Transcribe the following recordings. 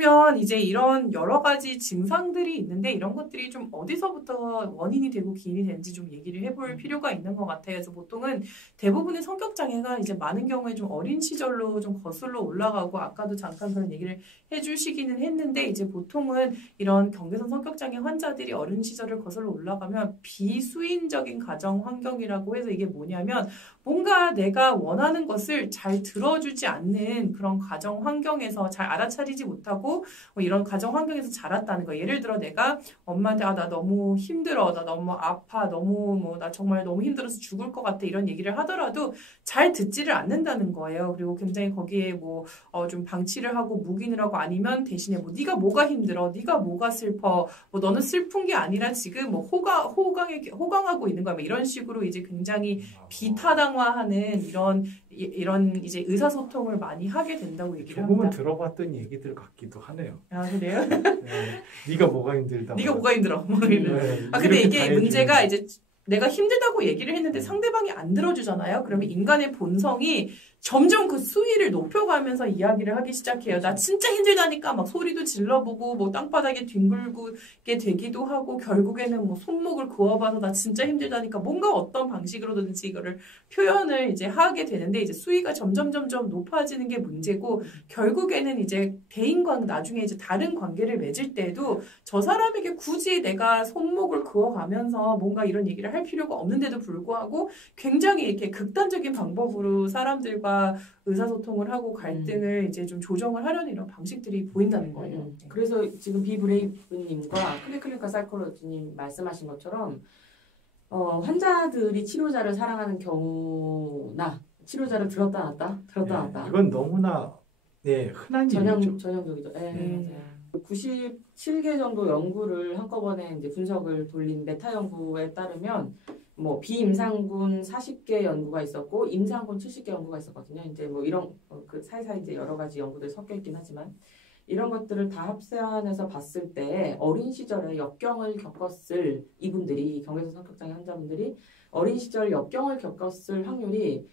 그러면 이제 이런 여러 가지 증상들이 있는데 이런 것들이 좀 어디서부터 원인이 되고 기인이 되는지 좀 얘기를 해볼 필요가 있는 것 같아요. 그래서 보통은 대부분의 성격 장애가 이제 많은 경우에 좀 어린 시절로 좀 거슬러 올라가고 아까도 잠깐 그런 얘기를 해주시기는 했는데 이제 보통은 이런 경계선 성격 장애 환자들이 어린 시절을 거슬러 올라가면 비수인적인 가정 환경이라고 해서 이게 뭐냐면 뭔가 내가 원하는 것을 잘 들어주지 않는 그런 가정 환경에서 잘 알아차리지 못하고 뭐 이런 가정 환경에서 자랐다는 거. 예를 들어 내가 엄마한테 나 너무 힘들어, 나 너무 아파, 너무 뭐 나 정말 너무 힘들어서 죽을 것 같아 이런 얘기를 하더라도 잘 듣지를 않는다는 거예요. 그리고 굉장히 거기에 뭐 좀 방치를 하고 묵인을 하고 아니면 대신에 뭐 네가 뭐가 힘들어, 네가 뭐가 슬퍼, 뭐 너는 슬픈 게 아니라 지금 뭐 호강하고 있는 거야. 뭐 이런 식으로 이제 굉장히 비타당화하는 이런 이제 의사소통을 많이 하게 된다고 얘기를 조금은 합니다. 들어봤던 얘기들 같기도 하네요. 아 그래요? 네. 네가 뭐가 힘들다. 네가 뭐가 힘들어. 뭐 네. 아 근데 이게 문제가 이제 내가 힘들다고 얘기를 했는데 상대방이 안 들어주잖아요. 그러면 인간의 본성이 점점 그 수위를 높여가면서 이야기를 하기 시작해요. 나 진짜 힘들다니까 막 소리도 질러보고 뭐 땅바닥에 뒹굴게 되기도 하고 결국에는 뭐 손목을 그어봐서 나 진짜 힘들다니까 뭔가 어떤 방식으로든지 이거를 표현을 이제 하게 되는데 이제 수위가 점점 높아지는 게 문제고 결국에는 이제 나중에 이제 다른 관계를 맺을 때도 저 사람에게 굳이 내가 손목을 그어가면서 뭔가 이런 얘기를 할 필요가 없는데도 불구하고 굉장히 이렇게 극단적인 방법으로 사람들과 의사소통을 하고 갈등을 이제 좀 조정을 하려는 이런 방식들이 보인다는 거예요. 그래서 지금 비브레이브님과 클리니컬 사이콜로지님 말씀하신 것처럼 환자들이 치료자를 사랑하는 경우나 치료자를 들었다 놨다. 이건 너무나 흔한 일이죠. 전형적이죠. 네. 97개 정도 연구를 한꺼번에 이제 분석을 돌린 메타 연구에 따르면 뭐 비임산군 40개 연구가 있었고 임산군 70개 연구가 있었거든요. 이제 뭐 이런 그 사이사이 이제 여러 가지 연구들이 섞여 있긴 하지만 이런 것들을 다 합산해서 봤을 때 어린 시절에 역경을 겪었을 이분들이 경계선 성격장애 환자분들이 어린 시절 역경을 겪었을 확률이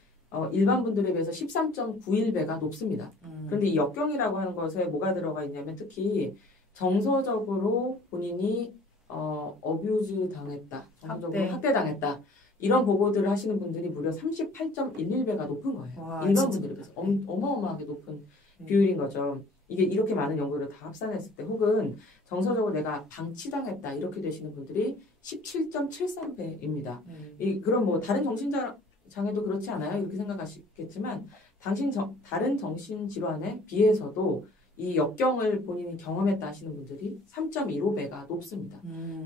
일반 분들에 비해서 13.91배가 높습니다. 그런데 이 역경이라고 하는 것에 뭐가 들어가 있냐면 특히 정서적으로 본인이 어뷰즈 당했다, 정서적으로 학대당했다 이런 보고들을 하시는 분들이 무려 38.11배가 높은 거예요. 와, 일반 분들에 비해서 어마어마하게 높은 비율인 거죠. 이게 이렇게 많은 연구를 다 합산했을 때 혹은 정서적으로 내가 방치당했다 이렇게 되시는 분들이 17.73배입니다. 그럼 뭐 다른 정신장애도 그렇지 않아요? 이렇게 생각하시겠지만 다른 정신질환에 비해서도 이 역경을 본인이 경험했다 하시는 분들이 3.15배가 높습니다.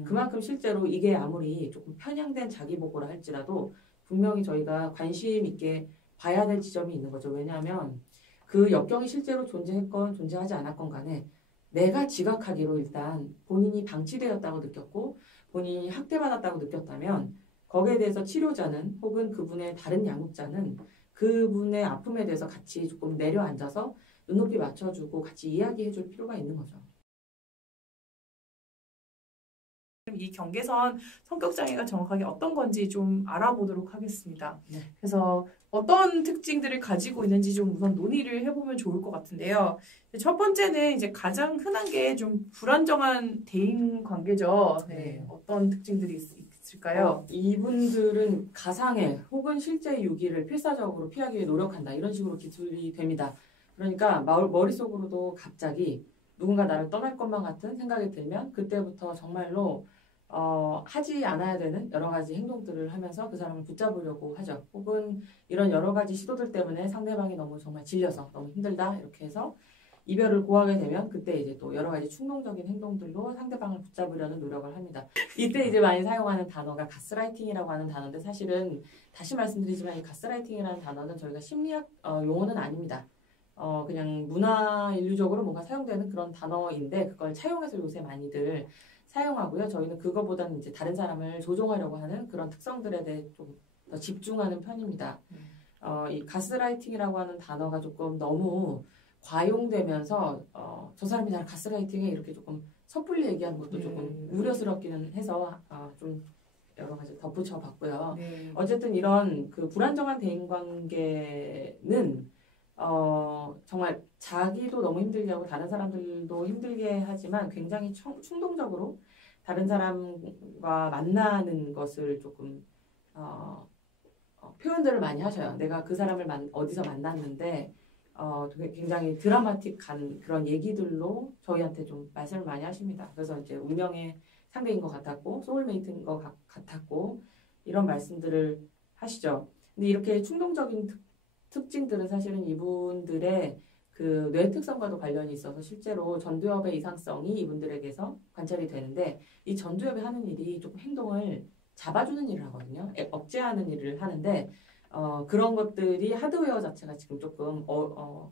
그만큼 실제로 이게 아무리 조금 편향된 자기보고라 할지라도 분명히 저희가 관심 있게 봐야 될 지점이 있는 거죠. 왜냐하면 그 역경이 실제로 존재했건 존재하지 않았건 간에 내가 지각하기로 일단 본인이 방치되었다고 느꼈고 본인이 학대받았다고 느꼈다면 거기에 대해서 치료자는 혹은 그분의 다른 양육자는 그분의 아픔에 대해서 같이 조금 내려앉아서 눈높이 맞춰주고 같이 이야기해줄 필요가 있는 거죠. 이 경계선 성격장애가 정확하게 어떤 건지 좀 알아보도록 하겠습니다. 그래서 어떤 특징들을 가지고 있는지 좀 우선 논의를 해보면 좋을 것 같은데요. 첫 번째는 이제 가장 흔한 게 좀 불안정한 대인 관계죠. 어떤 특징들이 있을까요? 이분들은 가상의 혹은 실제 유기를 필사적으로 피하기 위해 노력한다. 이런 식으로 기술이 됩니다. 그러니까 머릿속으로도 갑자기 누군가 나를 떠날 것만 같은 생각이 들면 그때부터 정말로 하지 않아야 되는 여러 가지 행동들을 하면서 그 사람을 붙잡으려고 하죠. 혹은 이런 여러 가지 시도들 때문에 상대방이 너무 정말 질려서 너무 힘들다 이렇게 해서 이별을 고하게 되면 그때 이제 또 여러 가지 충동적인 행동들로 상대방을 붙잡으려는 노력을 합니다. 이때 이제 많이 사용하는 단어가 가스라이팅이라고 하는 단어인데 사실은 다시 말씀드리지만 이 가스라이팅이라는 단어는 저희가 심리학 용어는 아닙니다. 그냥 문화인류적으로 뭔가 사용되는 그런 단어인데 그걸 차용해서 요새 많이들 사용하고요. 저희는 그거보다는 이제 다른 사람을 조종하려고 하는 그런 특성들에 대해 좀 더 집중하는 편입니다. 이 가스라이팅이라고 하는 단어가 조금 너무 과용되면서 저 사람이 나를 가스라이팅해 이렇게 조금 섣불리 얘기하는 것도 조금 우려스럽기는 해서 좀 여러 가지 덧붙여 봤고요. 어쨌든 이런 그 불안정한 대인관계는 정말 자기도 너무 힘들게 하고 다른 사람들도 힘들게 하지만 굉장히 충동적으로 다른 사람과 만나는 것을 조금 표현들을 많이 하셔요. 내가 그 사람을 어디서 만났는데 굉장히 드라마틱한 그런 얘기들로 저희한테 좀 말씀을 많이 하십니다. 그래서 이제 운명의 상대인 것 같았고 소울메이트인 것 같았고 이런 말씀들을 하시죠. 근데 이렇게 충동적인 특징들은 사실은 이분들의 그 뇌 특성과도 관련이 있어서 실제로 전두엽의 이상성이 이분들에게서 관찰이 되는데 이 전두엽이 하는 일이 조금 행동을 잡아주는 일을 하거든요. 억제하는 일을 하는데 그런 것들이 하드웨어 자체가 지금 조금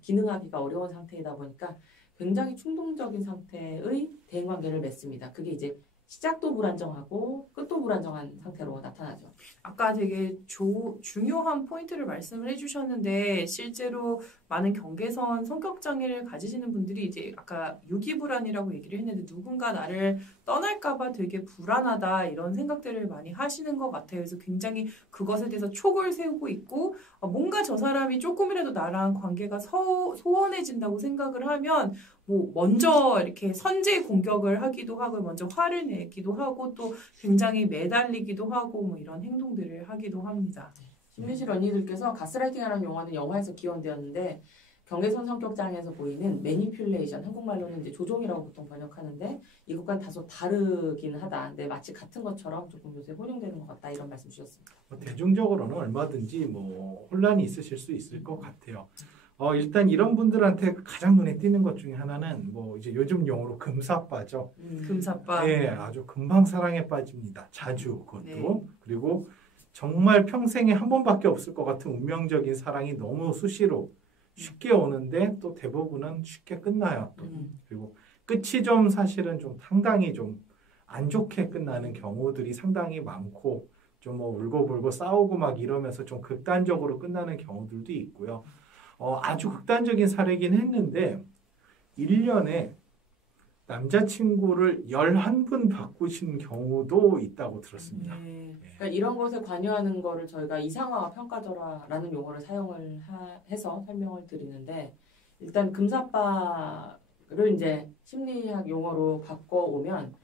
기능하기가 어려운 상태이다 보니까 굉장히 충동적인 상태의 대인관계를 맺습니다. 그게 이제 시작도 불안정하고 끝도 불안정한 상태로 나타나죠. 아까 되게 중요한 포인트를 말씀을 해주셨는데 실제로 많은 경계선 성격 장애를 가지시는 분들이 이제 아까 유기불안이라고 얘기를 했는데 누군가 나를 떠날까봐 되게 불안하다 이런 생각들을 많이 하시는 것 같아요. 그래서 굉장히 그것에 대해서 촉을 세우고 있고 뭔가 저 사람이 조금이라도 나랑 관계가 소원해진다고 생각을 하면 뭐 먼저 이렇게 선제 공격을 하기도 하고 먼저 화를 내기도 하고 또 굉장히 매달리기도 하고 뭐 이런 행동들을 하기도 합니다. 신민실 언니들께서 가스라이팅이라는 용어는 영화에서 기원되었는데 경계선 성격 장애에서 보이는 매니퓰레이션, 한국말로는 이제 조종이라고 보통 번역하는데 이것과는 다소 다르긴 하다. 근데 마치 같은 것처럼 조금 요새 혼용되는 것 같다 이런 말씀 주셨습니다. 대중적으로는 얼마든지 뭐 혼란이 있으실 수 있을 것 같아요. 일단 이런 분들한테 가장 눈에 띄는 것 중에 하나는 뭐 이제 요즘 용어로 금사빠죠. 금사빠. 네, 아주 금방 사랑에 빠집니다. 자주 그것도. 네. 그리고 정말 평생에 한 번밖에 없을 것 같은 운명적인 사랑이 너무 수시로 쉽게 오는데 또 대부분은 쉽게 끝나요. 또. 그리고 끝이 좀 사실은 좀 상당히 좀 안 좋게 끝나는 경우들이 상당히 많고 좀 뭐 울고불고 싸우고 막 이러면서 좀 극단적으로 끝나는 경우들도 있고요. 아주 극단적인 사례긴 했는데 1년에 남자친구를 11분 바꾸신 경우도 있다고 들었습니다. 그러니까 이런 것에 관여하는 거를 저희가 이상화와 평가절하라는 용어를 사용을 해서 설명을 드리는데 일단 금사빠를 이제 심리학 용어로 바꿔오면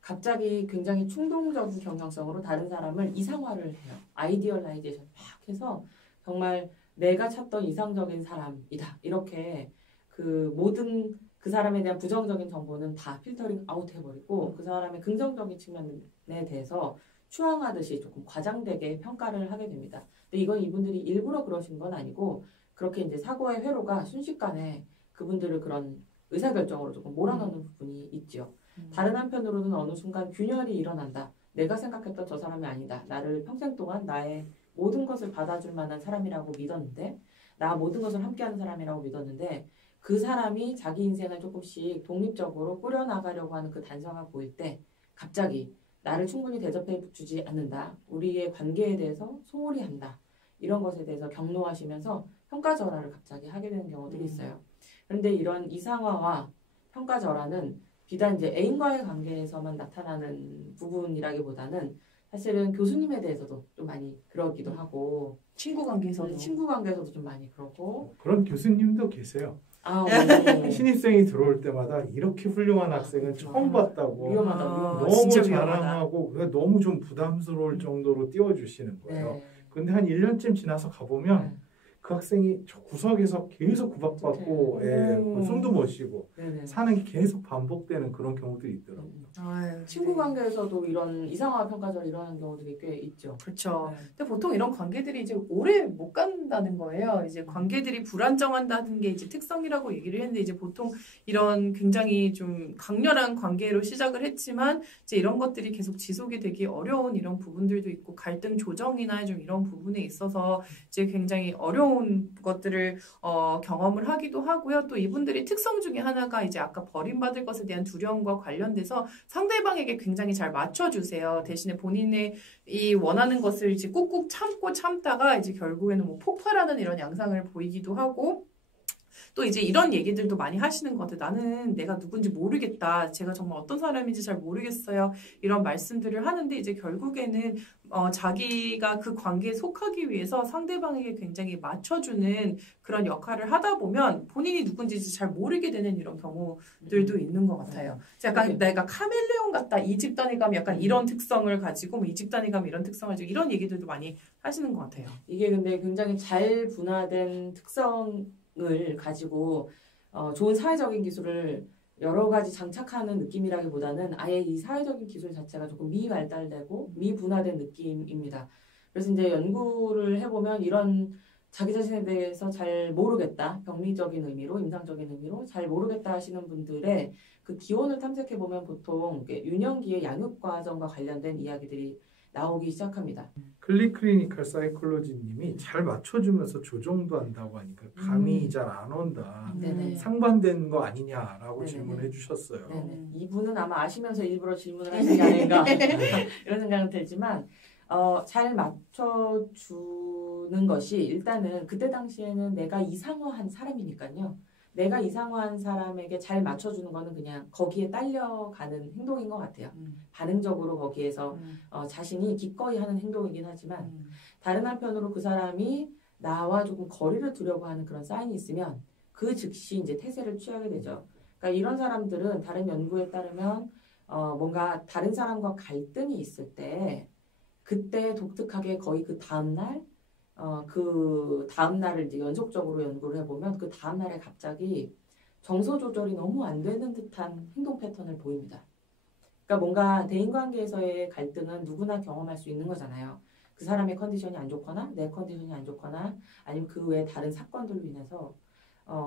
갑자기 굉장히 충동적인 경향성으로 다른 사람을 이상화를 해요. 아이디얼라이제이션 막 해서 정말 내가 찾던 이상적인 사람이다. 이렇게 그 모든 그 사람에 대한 부정적인 정보는 다 필터링 아웃 해버리고 그 사람의 긍정적인 측면에 대해서 추앙하듯이 조금 과장되게 평가를 하게 됩니다. 근데 이건 이분들이 일부러 그러신 건 아니고 그렇게 이제 사고의 회로가 순식간에 그분들을 그런 의사결정으로 조금 몰아넣는 부분이 있죠. 다른 한편으로는 어느 순간 균열이 일어난다. 내가 생각했던 저 사람이 아니다. 나를 평생 동안 나의 모든 것을 받아줄 만한 사람이라고 믿었는데 나 모든 것을 함께하는 사람이라고 믿었는데 그 사람이 자기 인생을 조금씩 독립적으로 꾸려나가려고 하는 그 단서가 보일 때 갑자기 나를 충분히 대접해 주지 않는다. 우리의 관계에 대해서 소홀히 한다. 이런 것에 대해서 경로하시면서 평가절하를 갑자기 하게 되는 경우들이 있어요. 그런데 이런 이상화와 평가절하는 비단 이제 애인과의 관계에서만 나타나는 부분이라기보다는 사실은 교수님에 대해서도 좀 많이 그러기도 하고 친구 관계에서도 좀 많이 그러고 그런 교수님도 계세요. 신입생이 들어올 때마다 이렇게 훌륭한 학생은 처음 봤다고 위험하다고 너무 자랑하고 너무 좀 부담스러울 정도로 띄워주시는 거예요. 근데 한 1년쯤 지나서 가보면 그 학생이 저 구석에서 계속 구박받고 숨도 못 쉬고 사는 게 계속 반복되는 그런 경우들이 있더라고요. 친구 관계에서도 이런 이상화 평가절 이런 경우들이 꽤 있죠. 그렇죠. 근데 보통 이런 관계들이 이제 오래 못 간다는 거예요. 이제 관계들이 불안정한다는 게 이제 특성이라고 얘기를 했는데 이제 보통 이런 굉장히 좀 강렬한 관계로 시작을 했지만 이제 이런 것들이 계속 지속이 되기 어려운 이런 부분들도 있고 갈등 조정이나 좀 이런 부분에 있어서 이제 굉장히 어려운 것들을 경험을 하기도 하고요. 또 이분들이 특성 중에 하나가 이제 아까 버림받을 것에 대한 두려움과 관련돼서 상대방에게 굉장히 잘 맞춰주세요. 대신에 본인의 이 원하는 것을 이제 꾹꾹 참다가 이제 결국에는 뭐 폭발하는 이런 양상을 보이기도 하고 또 이제 이런 얘기들도 많이 하시는 것 같아요. 나는 내가 누군지 모르겠다. 제가 정말 어떤 사람인지 잘 모르겠어요. 이런 말씀들을 하는데 이제 결국에는 자기가 그 관계에 속하기 위해서 상대방에게 굉장히 맞춰주는 그런 역할을 하다 보면 본인이 누군지 잘 모르게 되는 이런 경우들도 있는 것 같아요. 약간 내가 카멜레온 같다. 이 집단에 가면 약간 이런 특성을 가지고 뭐 이 집단에 가면 이런 특성을 가지고 이런 얘기들도 많이 하시는 것 같아요. 이게 근데 굉장히 잘 분화된 특성을 가지고 좋은 사회적인 기술을 여러 가지 장착하는 느낌이라기보다는 아예 이 사회적인 기술 자체가 조금 미발달되고 미분화된 느낌입니다. 그래서 이제 연구를 해보면 이런 자기 자신에 대해서 잘 모르겠다, 병리적인 의미로, 임상적인 의미로 잘 모르겠다 하시는 분들의 그 기원을 탐색해보면 보통 유년기의 양육 과정과 관련된 이야기들이 나오기 시작합니다. 클리니컬 사이콜로지님이 잘 맞춰주면서 조정도 한다고 하니까 감이 잘 안 온다. 네네. 상반된 거 아니냐라고 네네네. 질문해 주셨어요. 네네. 이분은 아마 아시면서 일부러 질문을 하신 게 아닌가 이런 생각은 들지만 잘 맞춰주는 것이 일단은 그때 당시에는 내가 이상화한 사람이니까요. 내가 이상화한 사람에게 잘 맞춰주는 거는 그냥 거기에 딸려가는 행동인 것 같아요. 반응적으로 거기에서 자신이 기꺼이 하는 행동이긴 하지만 다른 한편으로 그 사람이 나와 조금 거리를 두려고 하는 그런 사인이 있으면 그 즉시 이제 태세를 취하게 되죠. 그러니까 이런 사람들은 다른 연구에 따르면 뭔가 다른 사람과 갈등이 있을 때 그때 독특하게 거의 그 다음날 그 다음날을 이제 연속적으로 연구를 해보면 그 다음날에 갑자기 정서 조절이 너무 안 되는 듯한 행동 패턴을 보입니다. 그러니까 뭔가 대인관계에서의 갈등은 누구나 경험할 수 있는 거잖아요. 그 사람의 컨디션이 안 좋거나 내 컨디션이 안 좋거나 아니면 그 외에 다른 사건들로 인해서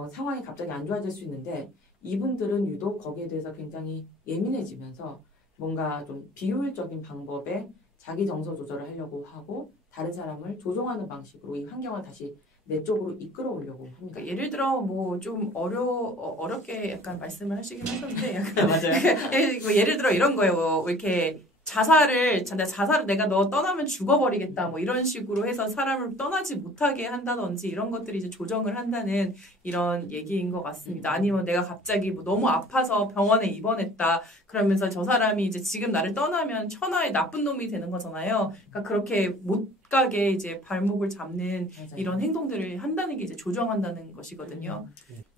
상황이 갑자기 안 좋아질 수 있는데 이분들은 유독 거기에 대해서 굉장히 예민해지면서 뭔가 좀 비효율적인 방법에 자기 정서 조절을 하려고 하고 다른 사람을 조종하는 방식으로 이 환경을 다시 내 쪽으로 이끌어 오려고 합니다. 그러니까 예를 들어 뭐 좀 어렵게 약간 말씀을 하시긴 하셨는데 약간 맞아요. 예를 들어 이런 거예요. 이렇게 자살을 내가 너 떠나면 죽어버리겠다 뭐 이런 식으로 해서 사람을 떠나지 못하게 한다든지 이런 것들이 이제 조정을 한다는 이런 얘기인 것 같습니다. 아니면 내가 갑자기 뭐 너무 아파서 병원에 입원했다 그러면서 저 사람이 이제 지금 나를 떠나면 천하의 나쁜 놈이 되는 거잖아요. 그러니까 그렇게 못 가게 이제 발목을 잡는 맞아요. 이런 행동들을 한다는 게 이제 조정한다는 것이거든요.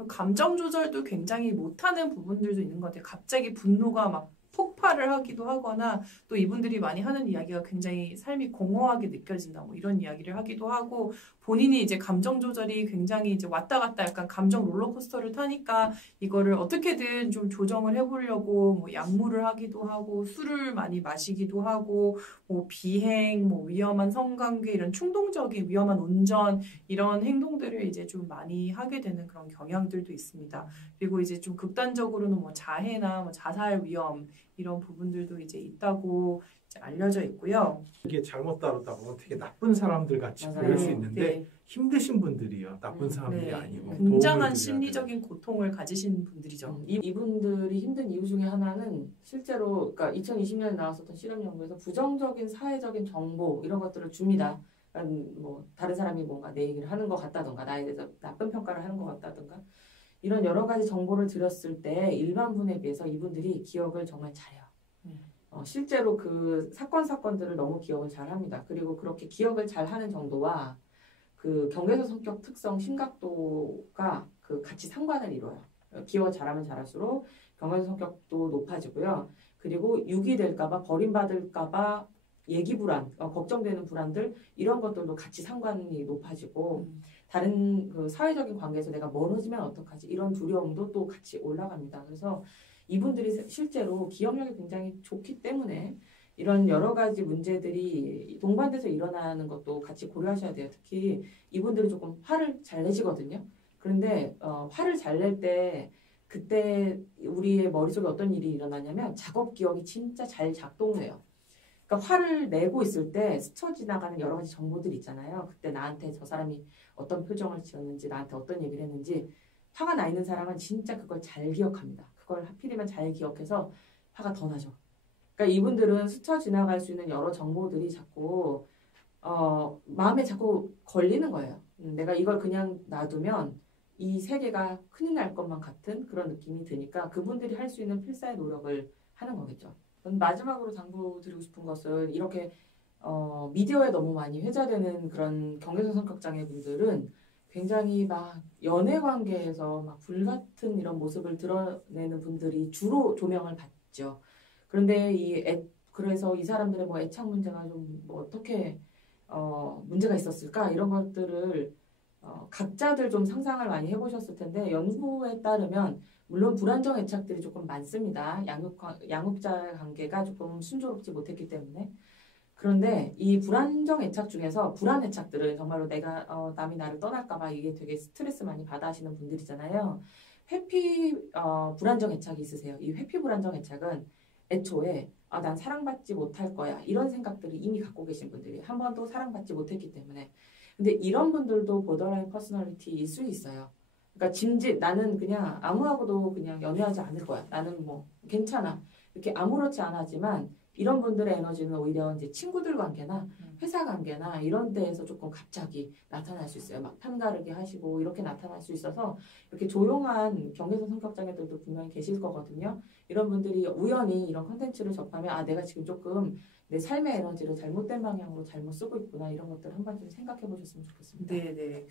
감정 조절도 굉장히 못하는 부분들도 있는 것 같아요. 갑자기 분노가 막 폭발을 하기도 하거나 또 이분들이 많이 하는 이야기가 굉장히 삶이 공허하게 느껴진다 뭐 이런 이야기를 하기도 하고 본인이 이제 감정 조절이 굉장히 이제 왔다 갔다 약간 감정 롤러코스터를 타니까 이거를 어떻게든 좀 조정을 해보려고 뭐 약물을 하기도 하고 술을 많이 마시기도 하고 뭐 비행, 뭐 위험한 성관계 이런 충동적인 위험한 운전 이런 행동들을 이제 좀 많이 하게 되는 그런 경향들도 있습니다. 그리고 이제 좀 극단적으로는 뭐 자해나 뭐 자살 위험 이런 부분들도 이제 있다고 이제 알려져 있고요. 이게 잘못 다루다 보면 되게 나쁜 사람들 같이 맞아요. 보일 수 있는데 네. 힘드신 분들이요. 나쁜 사람들이 네. 아니고 굉장한 심리적인 고통을 가지신 분들이죠. 이분들이 힘든 이유 중에 하나는 실제로 그러니까 2020년에 나왔었던 실험 연구에서 부정적인 사회적인 정보 이런 것들을 줍니다. 그러니까 뭐 다른 사람이 뭔가 내 얘기를 하는 것 같다던가 나에 대해서 나쁜 평가를 하는 것 같다던가 이런 여러 가지 정보를 드렸을 때 일반 분에 비해서 이분들이 기억을 정말 잘해요. 실제로 그 사건들을 너무 기억을 잘합니다. 그리고 그렇게 기억을 잘하는 정도와 그 경계선 성격 특성 심각도가 그 같이 상관을 이뤄요. 기억을 잘하면 잘할수록 경계선 성격도 높아지고요. 그리고 유기될까봐 버림받을까봐 예기 불안, 걱정되는 불안들 이런 것들도 같이 상관이 높아지고 다른 그 사회적인 관계에서 내가 멀어지면 어떡하지 이런 두려움도 또 같이 올라갑니다. 그래서 이분들이 실제로 기억력이 굉장히 좋기 때문에 이런 여러 가지 문제들이 동반돼서 일어나는 것도 같이 고려하셔야 돼요. 특히 이분들이 조금 화를 잘 내시거든요. 그런데 화를 잘 낼 때 그때 우리의 머릿속에 어떤 일이 일어나냐면 작업 기억이 진짜 잘 작동해요. 그러니까 화를 내고 있을 때 스쳐 지나가는 여러 가지 정보들이 있잖아요. 그때 나한테 저 사람이 어떤 표정을 지었는지 나한테 어떤 얘기를 했는지 화가 나 있는 사람은 진짜 그걸 잘 기억합니다. 그걸 하필이면 잘 기억해서 화가 더 나죠. 그러니까 이분들은 스쳐 지나갈 수 있는 여러 정보들이 자꾸 마음에 자꾸 걸리는 거예요. 내가 이걸 그냥 놔두면 이 세계가 큰일 날 것만 같은 그런 느낌이 드니까 그분들이 할 수 있는 필사의 노력을 하는 거겠죠. 마지막으로 당부드리고 싶은 것은 이렇게 미디어에 너무 많이 회자되는 그런 경계선 성격장애 분들은 굉장히 막 연애 관계에서 막 불같은 이런 모습을 드러내는 분들이 주로 조명을 받죠. 그런데 그래서 이 사람들의 뭐 애착 문제가 좀 뭐 어떻게 문제가 있었을까 이런 것들을 각자들 좀 상상을 많이 해보셨을 텐데 연구에 따르면 물론 불안정 애착들이 조금 많습니다. 양육자 관계가 조금 순조롭지 못했기 때문에. 그런데 이 불안정 애착 중에서 불안 애착들은 정말로 내가 남이 나를 떠날까봐 이게 되게 스트레스 많이 받아 하시는 분들이잖아요. 회피 불안정 애착이 있으세요. 이 회피 불안정 애착은 애초에 난 사랑받지 못할 거야 이런 생각들을 이미 갖고 계신 분들이 한 번도 사랑받지 못했기 때문에. 근데 이런 분들도 보더라인 퍼스널리티일 수 있어요. 그러니까 짐짓 나는 그냥 아무하고도 그냥 연애하지 않을 거야. 나는 뭐 괜찮아. 이렇게 아무렇지 않았지만 이런 분들의 에너지는 오히려 이제 친구들 관계나 회사 관계나 이런 데에서 조금 갑자기 나타날 수 있어요. 막 편가르기 하시고 이렇게 나타날 수 있어서 이렇게 조용한 경계선 성격 장애들도 분명히 계실 거거든요. 이런 분들이 우연히 이런 콘텐츠를 접하면 내가 지금 조금 내 삶의 에너지를 잘못된 방향으로 잘못 쓰고 있구나 이런 것들 한 번쯤 생각해 보셨으면 좋겠습니다. 네네.